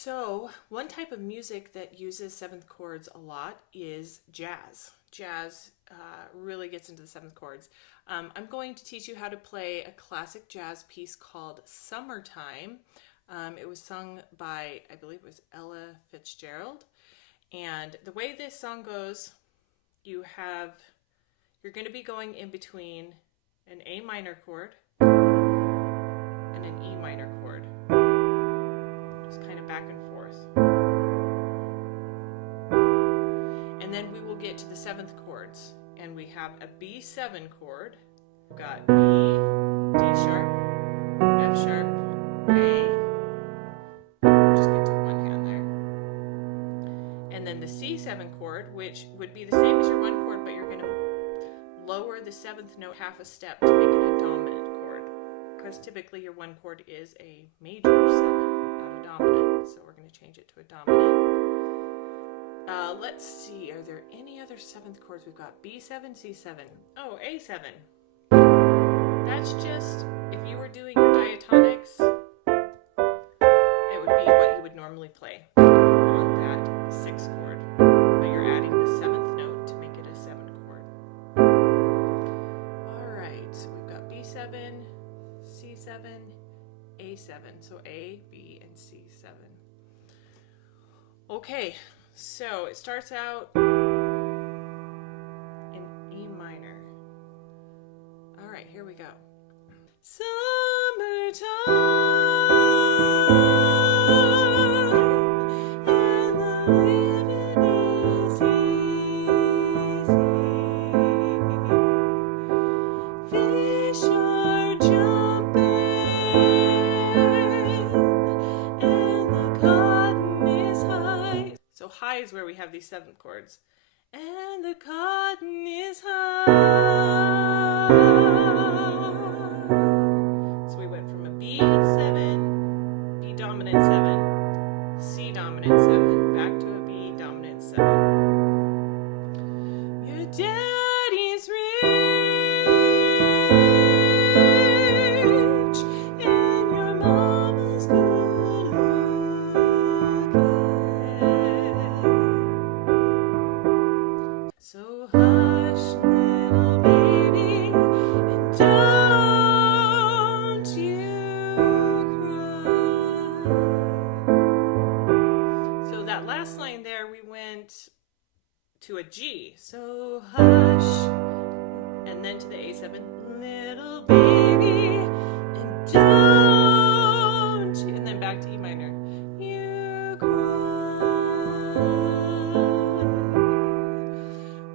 So, one type of music that uses seventh chords a lot is jazz. Jazz really gets into the seventh chords. I'm going to teach you how to play a classic jazz piece called Summertime. It was sung by, I believe it was Ella Fitzgerald. And the way this song goes, you're going to be going in between an A minor chord and an E minor chord. Just kind of back and forth. And then we will get to the seventh chords. And we have a B7 chord. We've got B, D sharp, F sharp, A. Just get to one hand there. And then the C7 chord, which would be the same as your one chord, but you're going to lower the seventh note half a step to make it a dominant chord. Because typically your one chord is a major seven, not a dominant. So we're going to change it to a dominant. Let's see, are there any other seventh chords? We've got B7, C7. Oh, A7. That's just, if you were doing your diatonics, it would be what you would normally play on that sixth chord. But you're adding the seventh note to make it a seven chord. Alright, so we've got B7, C7, A7. So A, B, and C7. Okay. So it starts out in E minor. All right, here we go. Summertime and the living is easy. Fish are jumping and the cotton is high. So high is where we have these seventh chords. And the cotton is high. So we went from a B7, B dominant 7, C dominant 7, back to a B dominant 7. Your daddy's rich and your mama's good looking. So hush, little baby, and don't you cry. So that last line there, we went to a G. So hush, and then to the A7, little baby, and don't you, and then back to E minor. You cry.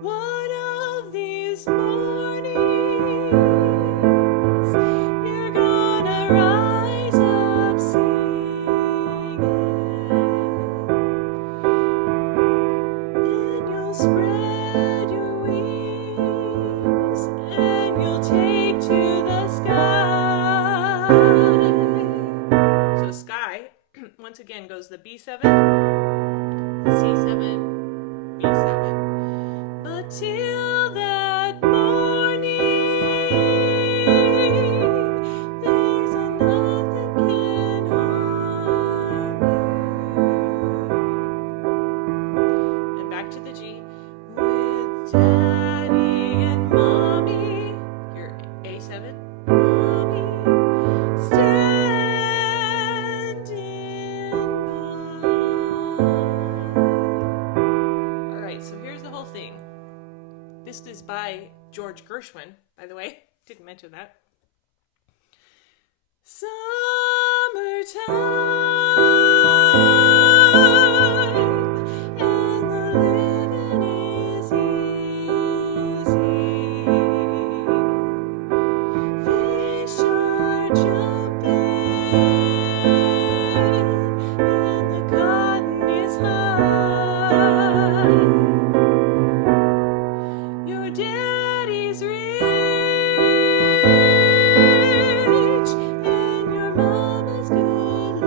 One of these mornings, you're gonna rise up singing. Then you'll spread your wings and you'll take to the sky. So sky, once again, goes the B7, C7, B7. But till that morning, there's nothing can harm you. And back to the G. With daddy and mommy, your A7, mommy, standing by. All right, so here's the whole thing. This is by George Gershwin, by the way. Didn't mention that. Summertime and the living is easy. Fish are jumping and the cotton is high. Your daddy's rich and your mama's good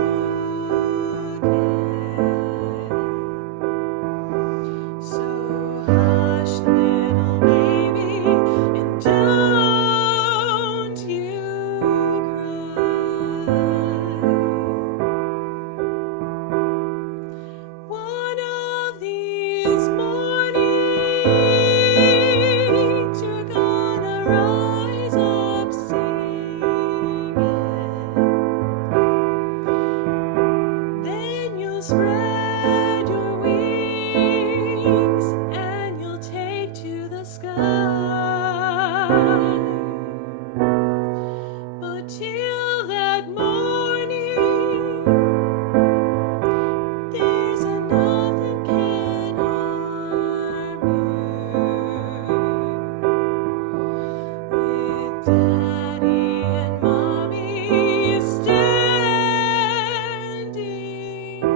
spread your wings and you'll take to the sky. But till that morning, there's nothing can harm you. With Daddy and Mommy standing by.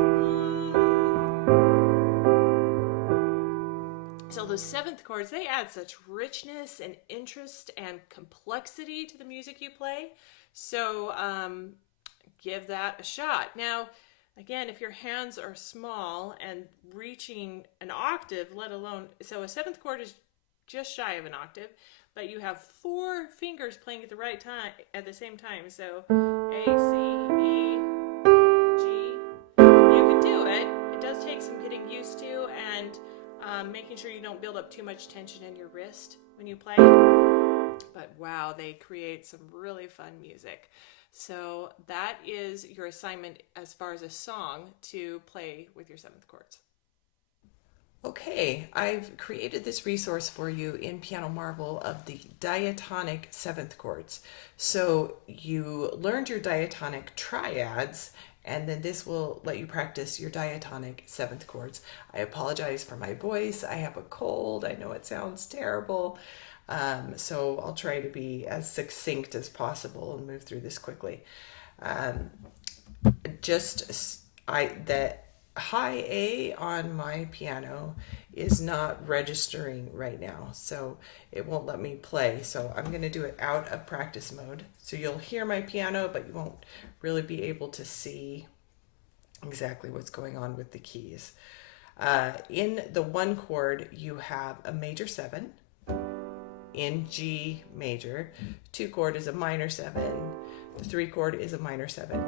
So those seventh chords, they add such richness and interest and complexity to the music you play. So give that a shot. Now, again, if your hands are small and reaching an octave, let alone, so a seventh chord is just shy of an octave, but you have 4 fingers playing at the right time, at the same time. So A, C, E, G. You can do it. It does take some getting used to and making sure you don't build up too much tension in your wrist when you play. But wow, they create some really fun music. So that is your assignment as far as a song to play with your seventh chords. Okay, I've created this resource for you in Piano Marvel of the diatonic seventh chords. So you learned your diatonic triads, and then this will let you practice your diatonic seventh chords. I apologize for my voice. I have a cold. I know it sounds terrible. So I'll try to be as succinct as possible and move through this quickly. The high A on my piano is not registering right now, so it won't let me play. So I'm going to do it out of practice mode. So you'll hear my piano, but you won't really be able to see exactly what's going on with the keys. In the 1 chord, you have a major 7 in G major. 2 chord is a minor 7. The 3 chord is a minor 7.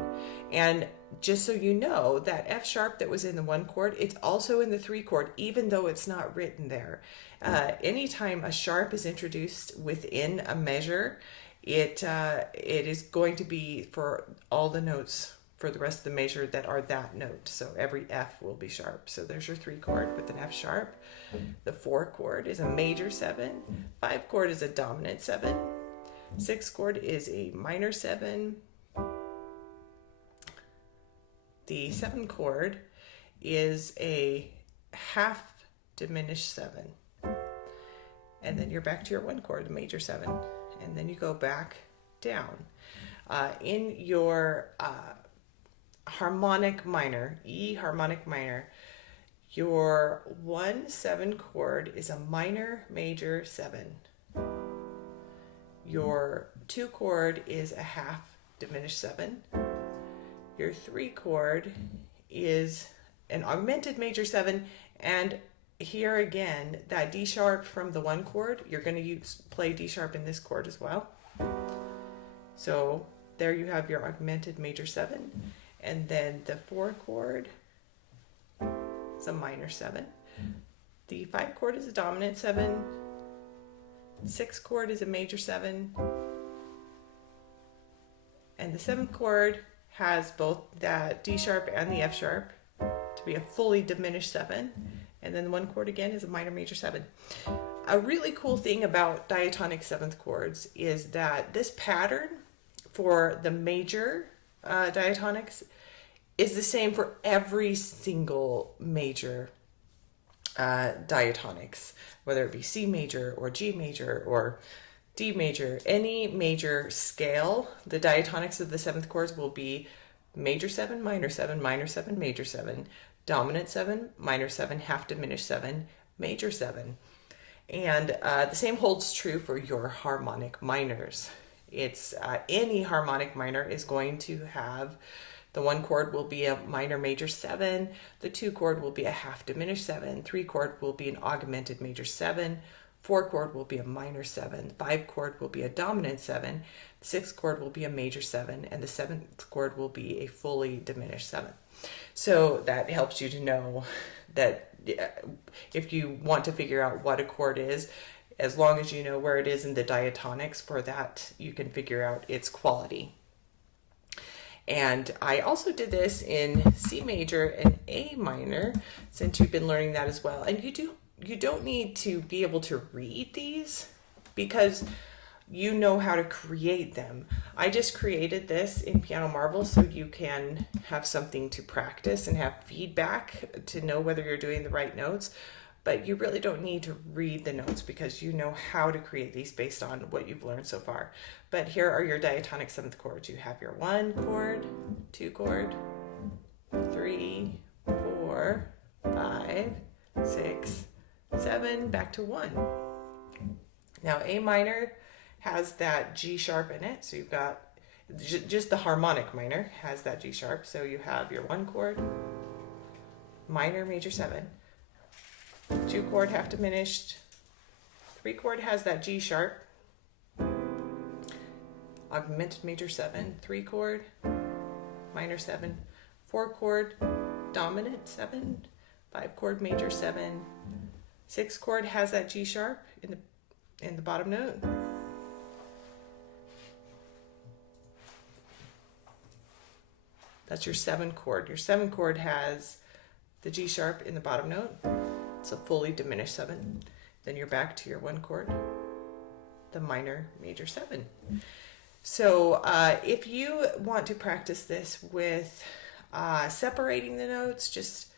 And just so you know, that F sharp that was in the 1 chord, it's also in the 3 chord, even though it's not written there. Anytime a sharp is introduced within a measure, it is going to be for all the notes for the rest of the measure that are that note. So every F will be sharp. So there's your 3 chord with an F sharp. The 4 chord is a major 7. 5 chord is a dominant 7. 6 chord is a minor 7. The 7 chord is a half diminished 7. And then you're back to your 1 chord, a major 7. And then you go back down. In your harmonic minor, E harmonic minor, your 1-7 chord is a minor major 7. Your 2 chord is a half diminished 7. Your 3 chord is an augmented major 7, and here again, that D sharp from the 1 chord, you're going to play D sharp in this chord as well. So there you have your augmented major 7, and then the 4 chord is a minor 7. The 5 chord is a dominant 7. 6 chord is a major 7. And the 7th chord has both the D sharp and the F sharp to be a fully diminished 7. And then the 1 chord again is a minor major 7. A really cool thing about diatonic 7th chords is that this pattern for the major diatonics is the same for every single major diatonics, whether it be C major or G major or D major, any major scale. The diatonics of the 7th chords will be major 7, minor 7, minor 7, major 7, dominant 7, minor 7, half diminished 7, major 7. And the same holds true for your harmonic minors. It's any harmonic minor is going to have the 1 chord will be a minor major 7, the 2 chord will be a half diminished 7, 3 chord will be an augmented major 7, 4 chord will be a minor 7, 5 chord will be a dominant 7, 6 chord will be a major 7, and the 7th chord will be a fully diminished 7. So that helps you to know that if you want to figure out what a chord is, as long as you know where it is in the diatonics for that, you can figure out its quality. And I also did this in C major and A minor, since you've been learning that as well. And you don't need to be able to read these because you know how to create them. I just created this in Piano Marvel so you can have something to practice and have feedback to know whether you're doing the right notes. But you really don't need to read the notes because you know how to create these based on what you've learned so far. But here are your diatonic seventh chords. You have your 1 chord, 2 chord, 3, 4, 5, 6, 7, back to 1. Now A minor has that G sharp in it, so you've got just the harmonic minor has that G sharp, so you have your 1 chord, minor major 7, 2 chord half diminished, 3 chord has that G sharp, augmented major 7, 3 chord, minor 7, 4 chord, dominant 7, 5 chord major 7, 6 chord has that G sharp in the bottom note. That's your 7 chord. Your 7 chord has the G sharp in the bottom note. It's a fully diminished 7. Then you're back to your 1 chord, the minor major 7. So if you want to practice this with separating the notes, just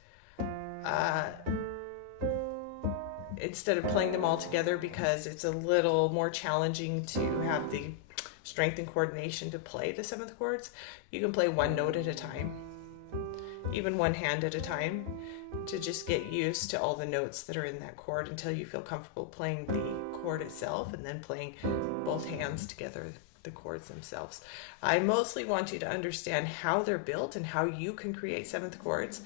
instead of playing them all together, because it's a little more challenging to have the strength and coordination to play the 7th chords, you can play 1 note at a time, even 1 hand at a time, to just get used to all the notes that are in that chord until you feel comfortable playing the chord itself and then playing both hands together, the chords themselves. I mostly want you to understand how they're built and how you can create 7th chords.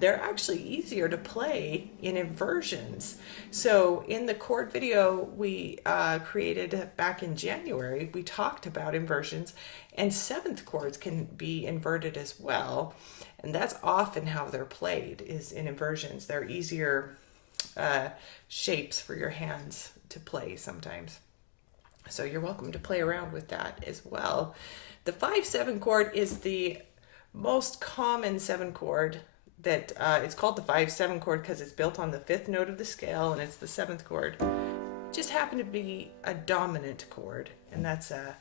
They're actually easier to play in inversions. So in the chord video we created back in January, we talked about inversions, and 7th chords can be inverted as well. And that's often how they're played, is in inversions. They're easier shapes for your hands to play sometimes. So you're welcome to play around with that as well. The 5-7 chord is the most common 7 chord that it's called the 5-7 chord because it's built on the 5th note of the scale and it's the 7th chord. It just happened to be a dominant chord, and that's a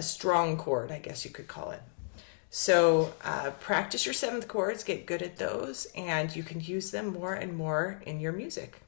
strong chord, I guess you could call it. So practice your 7th chords, get good at those, and you can use them more and more in your music.